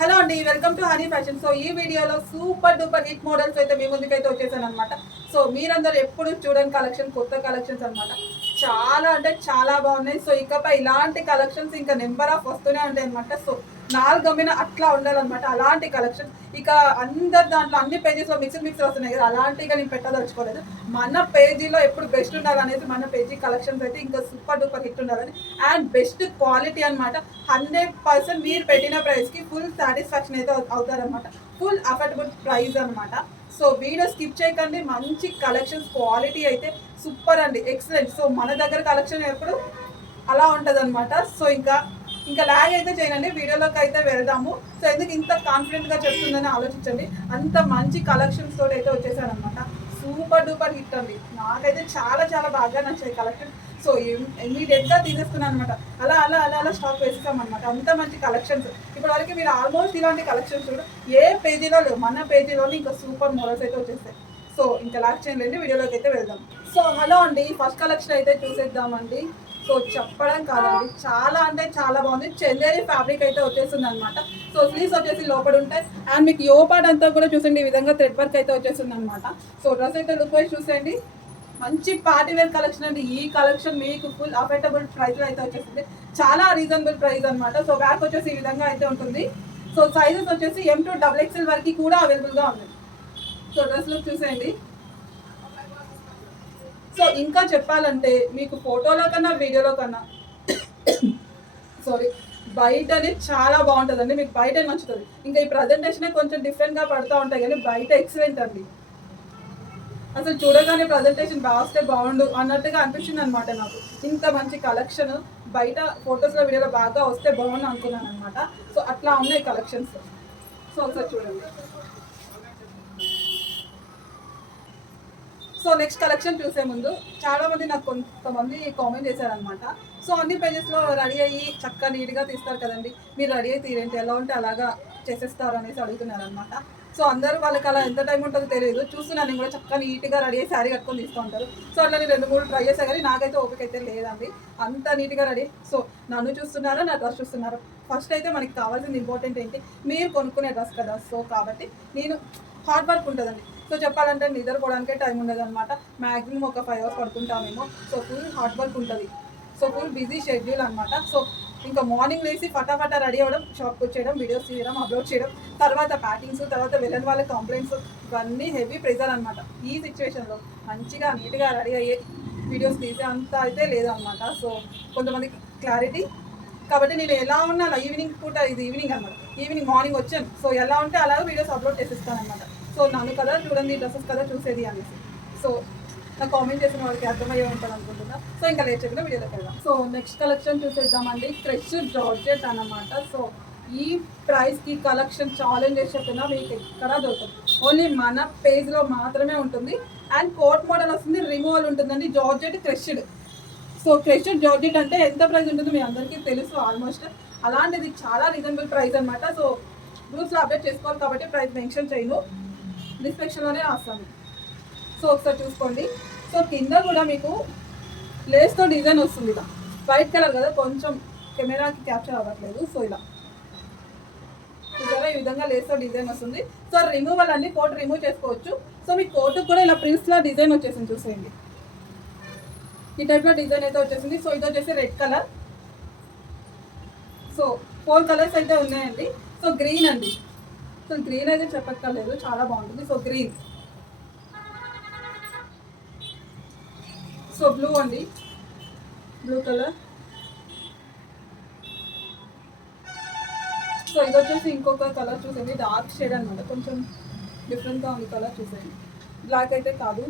Hello అండి welcome to honey fashion. So ఈ వీడియోలో సూపర్ డూపర్ హిట్ మోడల్స్ అయితే మీ ముందుకైతే వచ్చేసాను అనమాట సో మీరందరూ ఎప్పుడు చూడని కలెక్షన్ కొత్త కలెక్షన్స్ అనమాట చాలా అంటే చాలా బాగున్నాయి. సో ఇకపై ఇలాంటి కలెక్షన్స్ ఇంకా నెంబర్ ఆఫ్ వస్తూనే ఉంటాయి అనమాట సో నాలుగు గమ్మిన అట్లా ఉండాలన్నమాట. అలాంటి కలెక్షన్ ఇక అందరు దాంట్లో అన్ని పేజెస్లో మిక్సర్ మిక్సర్ వస్తున్నాయి కదా అలాంటిగా నేను పెట్టదలుచుకోలేదు. మన పేజీలో ఎప్పుడు బెస్ట్ ఉండాలనేది మన పేజీ కలెక్షన్స్ అయితే ఇంకా సూపర్ డూపర్ హిట్ ఉండాలని. అండ్ బెస్ట్ క్వాలిటీ అనమాట హండ్రెడ్ పర్సెంట్ మీరు పెట్టిన ప్రైస్కి ఫుల్ సాటిస్ఫాక్షన్ అయితే అవుతారనమాట ఫుల్ అఫోర్డబుల్ ప్రైస్ అనమాట సో వీడియో స్కిప్ చేయకండి. మంచి కలెక్షన్స్ క్వాలిటీ అయితే సూపర్ అండి. ఎక్సలెంట్ సో మన దగ్గర కలెక్షన్ ఎప్పుడు అలా ఉంటుంది అనమాట సో ఇంకా ఇంకా ల్యాగ్ అయితే చేయనండి. వీడియోలోకి అయితే వెళ్దాము. సో ఎందుకు ఇంత కాన్ఫిడెంట్గా చెప్తుందని ఆలోచించండి. అంత మంచి కలెక్షన్స్ తోటి అయితే వచ్చేసారనమాట సూపర్ డూపర్ హిట్ అండి. నాకైతే చాలా చాలా బాగా నచ్చాయి కలెక్షన్ సో ఇమీడియట్గా తీసేస్తున్నాను అనమాట అలా అలా అలా అలా స్టాక్ వేసేసాం అంత మంచి కలెక్షన్స్ ఇప్పటి వరకు మీరు ఆల్మోస్ట్ ఇలాంటి కలెక్షన్స్ కూడా ఏ పేజీలో లేవు. మన పేజీలోనే ఇంకా సూపర్ మోడల్స్ అయితే వచ్చేస్తాయి. సో ఇంకా లాస్ట్ చేయండి వీడియోలోకి అయితే వెళ్దాం. సో హలో అండి. ఫస్ట్ కలెక్షన్ అయితే చూసేద్దామండి. సో చెప్పడం కాదండి. చాలా అంటే చాలా బాగుంది. చందేరి ఫ్యాబ్రిక్ అయితే వచ్చేసింది అనమాట సో స్లీవ్స్ వచ్చేసి లోపల ఉంటాయి. అండ్ మీకు యో పార్ట్ అంతా కూడా చూసండి. ఈ విధంగా థ్రెడ్ వర్క్ అయితే వచ్చేసింది అనమాట సో డ్రెస్ అయితే లుక్ వైజ్ చూసేయండి. మంచి పార్టీ వేర్ కలెక్షన్ అండి. ఈ కలెక్షన్ మీకు ఫుల్ అఫోర్డబుల్ ప్రైస్లో అయితే వచ్చేసింది. చాలా రీజనబుల్ ప్రైస్ అనమాట. సో బ్యాక్ వచ్చేసి ఈ విధంగా అయితే ఉంటుంది. సో సైజెస్ వచ్చేసి ఎం టు డబుల్ ఎక్స్ఎల్ వరకు కూడా అవైలబుల్గా ఉంది సో డ్రెస్ లుక్ చూసేయండి. సో ఇంకా చెప్పాలంటే మీకు ఫోటోలో కన్నా వీడియోలో కన్నా సారీ బయట అనేది చాలా బాగుంటుందండి. మీకు బయట నచ్చుతుంది. ఇంకా ఈ ప్రజెంటేషన్ కొంచెం డిఫరెంట్గా పడుతూ ఉంటాయి కానీ బయట ఎక్సలెంట్ అండి. అసలు చూడగానే ప్రజెంటేషన్ బాగా వస్తే బాగుండు అన్నట్టుగా అనిపించింది అనమాట నాకు. ఇంత మంచి కలెక్షన్ బయట ఫొటోస్లో వీడియోలో బాగా వస్తే బాగుండు అనుకున్నాను అనమాట సో అట్లా ఉన్నాయి కలెక్షన్స్ సో ఒకసారి చూడండి. సో నెక్స్ట్ కలెక్షన్ చూసే ముందు చాలా మంది నాకు కొంతమంది కామెంట్ చేశారనమాట సో అన్ని పేజెస్లో రెడీ అయ్యి చక్కగా నీట్గా తీస్తారు కదండి. మీరు రెడీ అయ్యి తీరేంటి ఎలా ఉంటే అలాగా చేసేస్తారు అనేసి అడుగుతున్నారు అనమాట సో అందరూ వాళ్ళకి అలా ఎంత టైం ఉంటుందో తెలియదు చూస్తున్నాను నేను కూడా చక్కగా నీట్గా రెడీ అయ్యి శారీ కట్టుకొని తీస్తూ ఉంటారు. సో అట్లా నేను రెండు మూడు ట్రై చేసా కానీ నాకైతే ఓపిక అయితే లేదండి. అంత నీట్గా రెడీ సో నన్ను చూస్తున్నారా నా డ్రెస్ చూస్తున్నారు? ఫస్ట్ అయితే మనకి కావాల్సింది ఇంపార్టెంట్ ఏంటి? మీరు కొనుక్కునే డ్రెస్ కదా. సో కాబట్టి నేను హార్డ్ వర్క్ ఉంటుందండి. సో చెప్పాలంటే నిద్రపోవడానికే టైం ఉండదు అనమాట మ్యాక్సిమం ఒక ఫైవ్ అవర్స్ పడుకుంటామేమో. సో ఫుల్ హార్డ్ వర్క్ ఉంటుంది. సో ఫుల్ బిజీ షెడ్యూల్ అనమాట సో ఇంకా మార్నింగ్ లేసి ఫటాఫటా రెడీ అవ్వడం షాప్కి వచ్చేయడం వీడియోస్ తీయడం అప్లోడ్ చేయడం తర్వాత ప్యాకింగ్స్ తర్వాత వెళ్ళని వాళ్ళ కంప్లైంట్స్ ఇవన్నీ హెవీ ప్రెజర్ అనమాట ఈ సిచ్యువేషన్లో మంచిగా నీట్గా రెడీ అయ్యే వీడియోస్ తీసే అంత అయితే లేదనమాట సో కొంతమంది క్లారిటీ. కాబట్టి నేను ఎలా ఉన్నా ఈవినింగ్ పూట ఇది ఈవినింగ్ అనమాట ఈవినింగ్ మార్నింగ్ వచ్చాను. సో ఎలా ఉంటే అలాగే వీడియోస్ అప్లోడ్ చేసిస్తాను అనమాట సో నన్ను కదా చూడండి డ్రెస్సెస్ కదా చూసేది అనేసి. సో నా కామెంట్ చేసిన వాళ్ళకి అర్థమయ్యే ఉంటుంది అనుకుంటున్నా. సో ఇంకా లేట్ కూడా వీడియోలోకి వెళ్దాం. సో నెక్స్ట్ కలెక్షన్ చూసేద్దామండి. క్రెష్ జార్జెట్ అనమాట సో ఈ ప్రైస్కి కలెక్షన్ ఛాలెంజ్ చేసి చెప్పినా మీకు ఎక్కడా దొరకదు. ఓన్లీ మన పేజ్లో మాత్రమే ఉంటుంది. అండ్ కోట్ మోడల్ వస్తుంది రిమూవల్ ఉంటుందండి. Georgette crushed so crushed georgette అంటే ఎంత ప్రైస్ ఉంటుందో మీ అందరికీ తెలుసు ఆల్మోస్ట్ అలాంటిది చాలా రీజనబుల్ ప్రైస్ అనమాట సో గ్రూప్స్లో అప్డేట్ చేసుకోవాలి కాబట్టి ప్రైస్ మెన్షన్ చేయను. డిస్క్రిప్షన్లోనే రాస్తాను. సో ఒకసారి చూసుకోండి. సో కింద కూడా మీకు లేస్తో డిజైన్ వస్తుంది ఇలా. వైట్ కలర్ కదా కొంచెం కెమెరాకి క్యాప్చర్ అవ్వట్లేదు. సో ఇలా. చూసారా? ఈ విధంగా లేస్తో డిజైన్ వస్తుంది. సో రిమూవల్ అన్ని కోట్ రిమూవ్ చేసుకోవచ్చు. సో మీ కోటుకు కూడా ఇలా ప్రిన్స్లా డిజైన్ వచ్చేసింది చూసేయండి. ఈ టైప్లో డిజైన్ అయితే వచ్చేసింది. సో ఇది వచ్చేసి red colour. So four colours అయితే ఉన్నాయండి. సో గ్రీన్ అండి. సో గ్రీన్ అయితే చెప్పక్కర్లేదు చాలా బాగుంటుంది. సో గ్రీన్ సో బ్లూ అండి. బ్లూ కలర్ సో ఇది వచ్చేసి ఇంకొక కలర్ చూసేది డార్క్ షేడ్ అనమాట కొంచెం డిఫరెంట్గా ఉంది కలర్ చూసేది బ్లాక్ అయితే కాదు.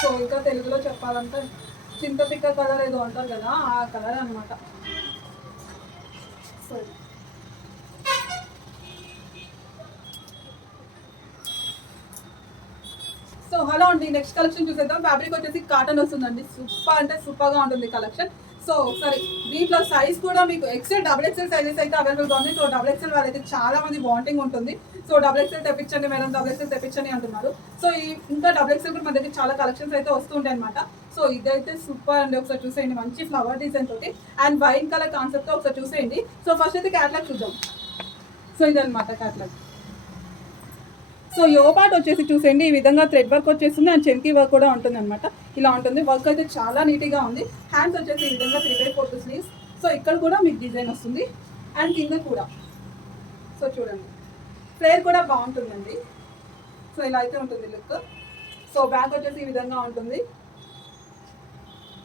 సో ఇంకా తెలుగులో చెప్పాలంటే చింతపిక్క కలర్ ఏదో అంటారు కదా ఆ కలర్ అనమాట సో సో హలో అండి నెక్స్ట్ కలెక్షన్ చూసేద్దాం. ఫ్యాబ్రిక్ వచ్చేసి కాటన్ వస్తుందండి. సూపర్ అంటే సూపర్గా ఉంటుంది కలెక్షన్ సో సరే దీంట్లో సైజ్ కూడా మీకు ఎక్సెల్ డబుల్ ఎక్సెల్ సైజెస్ అయితే అవైలబుల్గా ఉంది సో డబుల్ ఎక్సెల్ వాళ్ళైతే చాలా మంది వాంటింగ్ ఉంటుంది. సో డబుల్ ఎక్సెల్ తెప్పించండి మేడం డబుల్ ఎక్సెల్ తెప్పించండి అంటున్నారు. సో ఈ ఇంకా డబుల్ ఎక్సెల్ కూడా మన దగ్గర చాలా కలెక్షన్స్ అయితే వస్తుంటాయి అనమాట సో ఇదైతే సూపర్ అండి. ఒకసారి చూసేయండి మంచి ఫ్లవర్ డిజైన్ తోటి. అండ్ వైట్ కలర్ కాన్సెప్ట్తో ఒకసారి చూసేయండి. సో ఫస్ట్ అయితే క్యాట్లాగ్ చూద్దాం. సో ఇదనమాట క్యాట్లాగ్ సో యో పార్ట్ వచ్చేసి చూసేయండి. ఈ విధంగా థ్రెడ్ వర్క్ వచ్చేస్తుంది. అండ్ చెంకి వర్క్ కూడా ఉంటుంది అనమాట ఇలా ఉంటుంది. వర్క్ అయితే చాలా నీట్గా ఉంది. హ్యాండ్స్ వచ్చేసి ఈ విధంగా three by four sleeves so ఇక్కడ కూడా మీకు డిజైన్ వస్తుంది. అండ్ కింద కూడా. సో చూడండి. ఫ్లేర్ కూడా బాగుంటుందండి. సో ఇలా అయితే ఉంటుంది లుక్. సో బ్యాక్ వచ్చేసి ఈ విధంగా ఉంటుంది.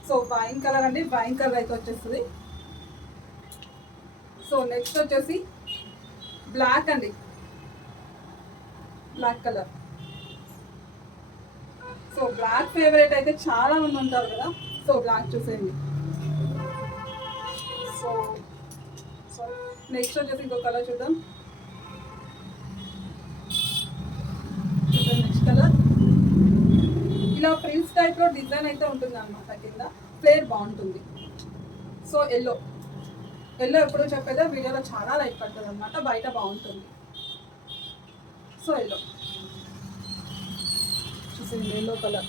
సో వైన్ కలర్ అండి. వైన్ కలర్ అయితే వచ్చేస్తుంది. సో నెక్స్ట్ వచ్చేసి బ్లాక్ అండి. Black colour so black favourite అయితే చాలా మంది ఉంటారు కదా. సో బ్లాక్ చూసేయండి. సో సో నెక్స్ట్ వచ్చేసి ఇంకో కలర్ చూద్దాం. నెక్స్ట్ కలర్ ఇలా ప్రిన్స్ టైప్లో డిజైన్ అయితే ఉంటుంది అనమాట కింద. ఫ్లేర్ బాగుంటుంది. సో ఎల్లో ఎల్లో ఎప్పుడో చెప్పేదా? వీడియోలో చాలా లైట్ పడుతుంది అనమాట బయట బాగుంటుంది. సో ఎల్లో చూసింది ఎల్లో కలర్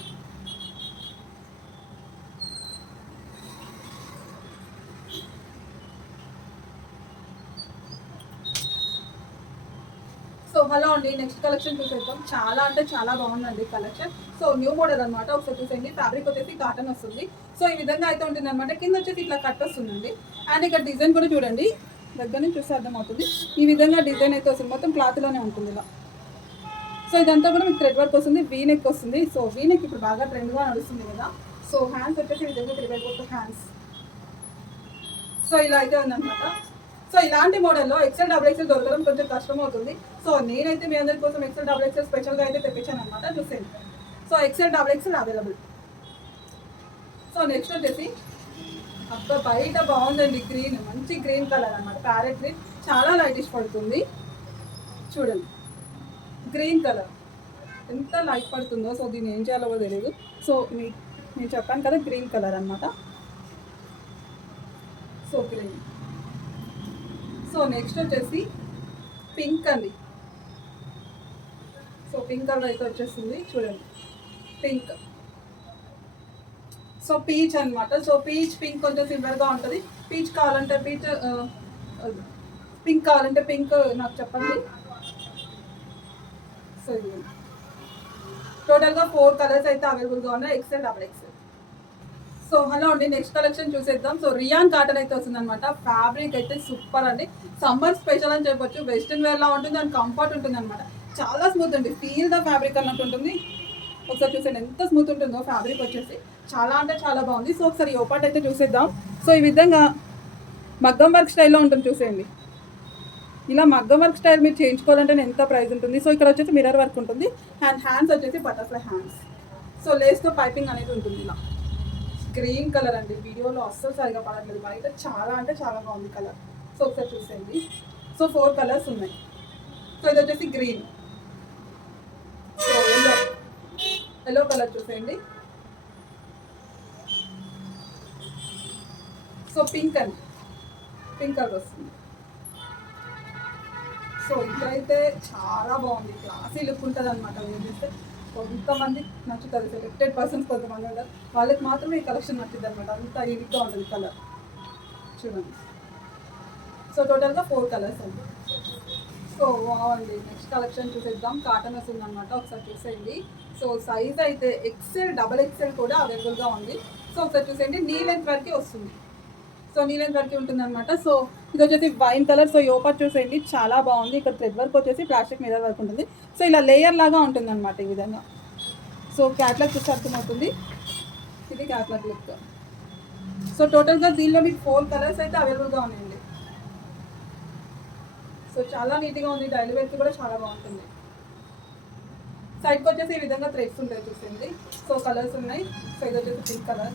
సో హలో అండి. నెక్స్ట్ కలెక్షన్ చూసేద్దాం. చాలా అంటే చాలా బాగుందండి కలెక్షన్ సో న్యూ మోడల్ అనమాట ఒకసారి చూసేయండి. ఫ్యాబ్రిక్ వచ్చేసి కాటన్ వస్తుంది. సో ఈ విధంగా అయితే ఉంటుంది అనమాట కింద వచ్చేసి ఇట్లా కట్ వస్తుందండి. అండ్ ఇక్కడ డిజైన్ కూడా చూడండి. దగ్గర నుంచి చూస్తే అర్థమవుతుంది. ఈ విధంగా డిజైన్ అయితే వస్తుంది మొత్తం క్లాత్లోనే ఉంటుంది ఇలా సో ఇదంతా కూడా మీకు థ్రెడ్ వర్క్ వస్తుంది వీ నెక్ వస్తుంది. సో వీ నెక్ ఇప్పుడు బాగా ట్రెండ్గా నడుస్తుంది కదా. సో హ్యాండ్స్ వచ్చేసి విధంగా ప్రిపేర్ బై హ్యాండ్స్ సో ఇలా అయితే ఉందన్నమాట. సో ఇలాంటి మోడల్లో ఎక్సెల్ డబుల్ ఎక్సెల్ దొరకడం కొంచెం కష్టం అవుతుంది సో నేనైతే మీ అందరి కోసం ఎక్సెల్ డబుల్ ఎక్సెల్ స్పెషల్గా అయితే తెప్పించాను అనమాట చూసేది so XL double XL available so next వచ్చేసి అబ్బా బయట బాగుందండి గ్రీన్ మంచి గ్రీన్ కలర్ అన్నమాట. ప్యారెట్ గ్రీన్ చాలా లైటిష్ పడుతుంది. చూడండి. Green colour. ఎంత లైట్ పడుతుందో సో దీన్ని ఏం చేయాలో తెలియదు సో మీ నేను చెప్పాను కదా గ్రీన్ కలర్ అన్నమాట. So green. సో నెక్స్ట్ వచ్చేసి పింక్ అండి. సో పింక్ కలర్ అయితే వచ్చేసింది. చూడండి. పింక్. సో పీచ్ అన్నమాట. సో పీచ్ పింక్ కొంచెం సిమిలర్గా ఉంటుంది. పీచ్ కావాలంటే పీచ్ పింక్ కావాలంటే పింక్ నాకు చెప్పండి. వస్తుంది. టోటల్గా ఫోర్ కలర్స్ అయితే అవైలబుల్గా ఉన్నాయి. XL double XL so hello అండి. నెక్స్ట్ కలెక్షన్ చూసేద్దాం. సో రియాన్ కాటన్ అయితే వస్తుందనమాట ఫ్యాబ్రిక్ అయితే సూపర్ అండి. సమ్మర్ స్పెషల్ అని చెప్పొచ్చు. వెస్ట్రన్ వేర్లా ఉంటుంది అండ్ కంఫర్ట్ ఉంటుంది అనమాట చాలా స్మూత్ అండి. ఫీల్ ద ఫ్యాబ్రిక్ అన్నట్టు ఉంటుంది. ఒకసారి చూసేయండి. ఎంత స్మూత్ ఉంటుందో ఫ్యాబ్రిక్ వచ్చేసి. చాలా అంటే చాలా బాగుంది. సో ఒకసారి ఈ అయితే చూసేద్దాం. సో ఈ విధంగా మగ్గం వర్క్ స్టైల్లో ఉంటుంది చూసేయండి. ఇలా మగ్గం వర్క్ స్టైల్ మీరు చేయించుకోవాలంటే ఎంత ప్రైస్ ఉంటుంది? సో ఇక్కడ వచ్చేసి మిర్రర్ వర్క్ ఉంటుంది. అండ్ హ్యాండ్స్ వచ్చేసి బటర్ఫ్లై హ్యాండ్స్. సో లేస్తో పైపింగ్ అనేది ఉంటుంది ఇలా. గ్రీన్ కలర్ అండి. వీడియోలో అస్సలు సరిగా పడట్లేదు. బయట చాలా అంటే చాలా బాగుంది కలర్. సో ఒకసారి చూసేయండి. సో ఫోర్ కలర్స్ ఉన్నాయి. సో ఇది వచ్చేసి green. So yellow. Yellow colour చూసేయండి. సో పింక్ అండి. పింక్ కలర్ వస్తుంది. సో ఇదైతే చాలా బాగుంది. క్లాసీ లుక్ ఉంటుంది అనమాట చూస్తే కొంతమంది నచ్చుతుంది సెలెక్టెడ్ పర్సన్స్ కొంతమంది ఉంటారు. వాళ్ళకి మాత్రమే ఈ కలెక్షన్ నచ్చింది అనమాట అంత యూనిక్గా ఉంటుంది కలర్. చూడండి. సో టోటల్గా ఫోర్ కలర్స్ అండి. సో బాగుంది నెక్స్ట్ కలెక్షన్ చూసేద్దాం. కాటన్ వస్తుంది అనమాట ఒకసారి చూసేయండి. సో సైజ్ అయితే ఎక్సెల్ డబల్ ఎక్సెల్ కూడా అవైలబుల్గా ఉంది. సో ఒకసారి చూసేయండి. నీ లెంత్ వరకే వస్తుంది. సో నీలం లెంత్ ఉంటుంది అనమాట సో ఇది వచ్చేసి వైన్ కలర్. సో యోపర్ చూసేయండి. చాలా బాగుంది. ఇక్కడ థ్రెడ్ వర్క్ వచ్చేసి ప్లాస్టిక్ మిర్రర్ వర్క్ ఉంటుంది. సో ఇలా లేయర్ లాగా ఉంటుంది అనమాట ఈ విధంగా. సో క్యాట్లాగ్ చూసి అర్థమవుతుంది. ఇది క్యాట్లాగ్ లుక్. సో టోటల్గా దీనిలో మీకు ఫోర్ కలర్స్ అయితే అవైలబుల్గా ఉన్నాయండి. సో చాలా నీట్గా ఉంది. డైలీ వేర్కి కూడా చాలా బాగుంటుంది. సైడ్కి వచ్చేసి ఈ విధంగా థ్రెడ్స్ ఉంటాయి చూసింది సో కలర్స్ ఉన్నాయి. సో ఇది వచ్చేసి పింక్ కలర్.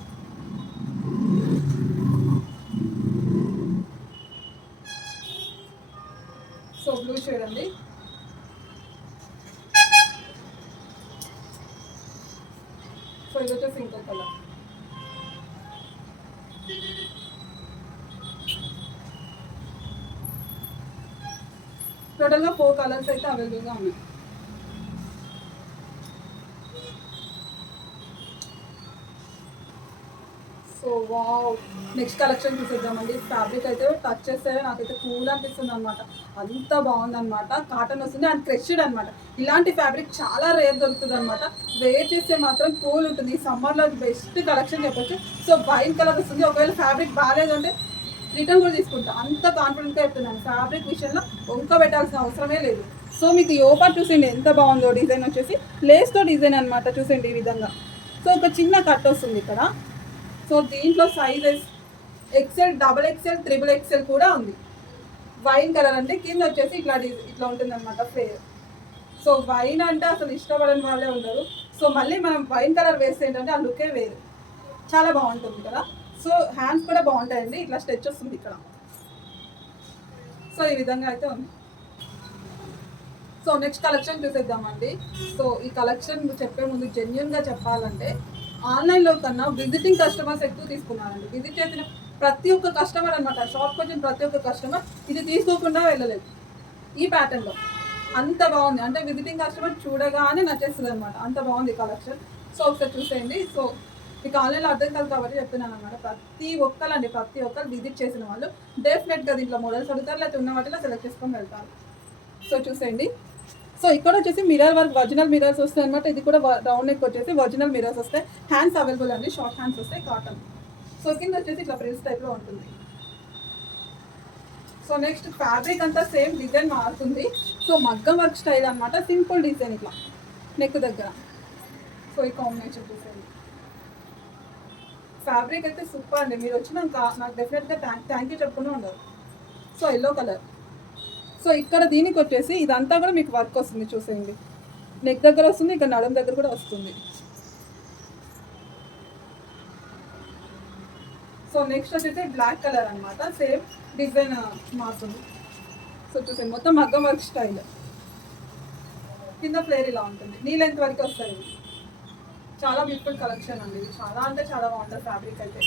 బ్లూ చూడండి. అండి సో ఇంకో కలర్ టోటల్గా ఫోర్ కలర్స్ అయితే అవైలబుల్గా ఉన్నాయి. సో వావ్ నెక్స్ట్ కలెక్షన్ చూసేద్దామండి. ఫ్యాబ్రిక్ అయితే టచ్ చేస్తే నాకైతే కూల్ అనిపిస్తుంది అనమాట అంత బాగుందనమాట కాటన్ వస్తుంది అండ్ క్రెష్డ్ అనమాట ఇలాంటి ఫ్యాబ్రిక్ చాలా రేర్ దొరుకుతుంది అనమాట వేర్ చేస్తే మాత్రం కూల్ ఉంటుంది. ఈ సమ్మర్లో బెస్ట్ కలెక్షన్ చెప్పొచ్చు. సో వైట్ కలర్ వస్తుంది. ఒకవేళ ఫ్యాబ్రిక్ బాగాలేదంటే రిటర్న్ కూడా తీసుకుంటా. అంత కాన్ఫిడెంట్గా చెప్తున్నాను. ఫ్యాబ్రిక్ విషయంలో వంక పెట్టాల్సిన అవసరమే లేదు. సో మీకు యోపా చూసిండి ఎంత బాగుందో డిజైన్ వచ్చేసి. లేస్తో డిజైన్ అనమాట చూసిండి ఈ విధంగా. సో ఒక చిన్న కట్ వస్తుంది ఇక్కడ. సో దీంట్లో sizes XL double XL triple XL కూడా ఉంది. వైన్ కలర్ అంటే కింద వచ్చేసి ఇట్లా ఇట్లా ఉంటుంది అనమాట ఫ్లేర్ సో వైన్ అంటే అసలు ఇష్టపడని వాళ్ళే ఉండరు. సో మళ్ళీ మనం వైన్ కలర్ వేస్తే ఏంటంటే ఆ లుకే వేరు. చాలా బాగుంటుంది కదా? సో హ్యాండ్స్ కూడా బాగుంటాయండి. ఇట్లా స్ట్రెచ్ వస్తుంది ఇక్కడ. సో ఈ విధంగా అయితే ఉంది. సో నెక్స్ట్ కలెక్షన్ చూసేద్దామండి. సో ఈ కలెక్షన్ చెప్పే ముందు జెన్యున్గా చెప్పాలంటే ఆన్లైన్లో కన్నా విజిటింగ్ కస్టమర్స్ ఎక్కువ తీసుకున్నారండి. విజిట్ చేసిన ప్రతి ఒక్క కస్టమర్ అనమాట షాప్కి వచ్చిన ప్రతి ఒక్క కస్టమర్ ఇది తీసుకోకుండా వెళ్ళలేదు. ఈ ప్యాటర్న్లో అంత బాగుంది. అంటే విజిటింగ్ కస్టమర్ చూడగానే నచ్చేస్తుంది అనమాట అంత బాగుంది కలెక్షన్ సో ఒకసారి చూసేయండి. సో మీకు ఆన్లైన్లో అర్థం కాదు కాబట్టి చెప్తున్నాను అనమాట ప్రతి ఒక్కరండి ప్రతి ఒక్కరు విజిట్ చేసిన వాళ్ళు డెఫినెట్గా దీంట్లో మోడల్స్ అడుగుతారు లేకపోతే ఉన్న వాటిలో సెలెక్ట్ చేసుకొని వెళ్తారు. సో చూసేయండి. సో ఇక్కడ వచ్చేసి మిరర్ వర్క్ ఒరిజినల్ మిరర్స్ వస్తాయి అనమాట ఇది కూడా రౌండ్ నెక్ వచ్చేసి ఒరిజినల్ మిరర్స్ వస్తాయి. హ్యాండ్స్ అవైలబుల్ అండి. షార్ట్ హ్యాండ్స్ వస్తాయి. కాటన్ సో కింద వచ్చేసి ఇట్లా ప్రిన్స్ టైప్లో ఉంటుంది. సో నెక్స్ట్ ఫ్యాబ్రిక్ అంతా సేమ్ డిజైన్ మారుతుంది. సో మగ్గం వర్క్ స్టైల్ అనమాట సింపుల్ డిజైన్ ఇట్లా. నెక్ దగ్గర. సో ఈ కాంబినేషన్ చూసేది ఫ్యాబ్రిక్ అయితే సూపర్ అండి. మీరు వచ్చినాక నాకు డెఫినెట్గా థ్యాంక్ థ్యాంక్ యూ చెప్పుకుని ఉండదు. సో ఎల్లో కలర్ సో ఇక్కడ దీనికి వచ్చేసి ఇదంతా కూడా మీకు వర్క్ వస్తుంది చూసేయండి. నెక్ దగ్గర వస్తుంది ఇక్కడ నడుం దగ్గర కూడా వస్తుంది. సో నెక్స్ట్ వచ్చేసి బ్లాక్ కలర్ అనమాట సేమ్ డిజైన్ మారుతుంది సో చూసే మొత్తం మగ్గం వర్క్ స్టైల్. కింద ఫ్లేర్ ఇలా ఉంటుంది. నీ లెంత్ వరకు వస్తాయి. చాలా బ్యూటిఫుల్ కలెక్షన్ అండి. ఇది చాలా అంటే చాలా బాగుంటుంది ఫ్యాబ్రిక్ అయితే.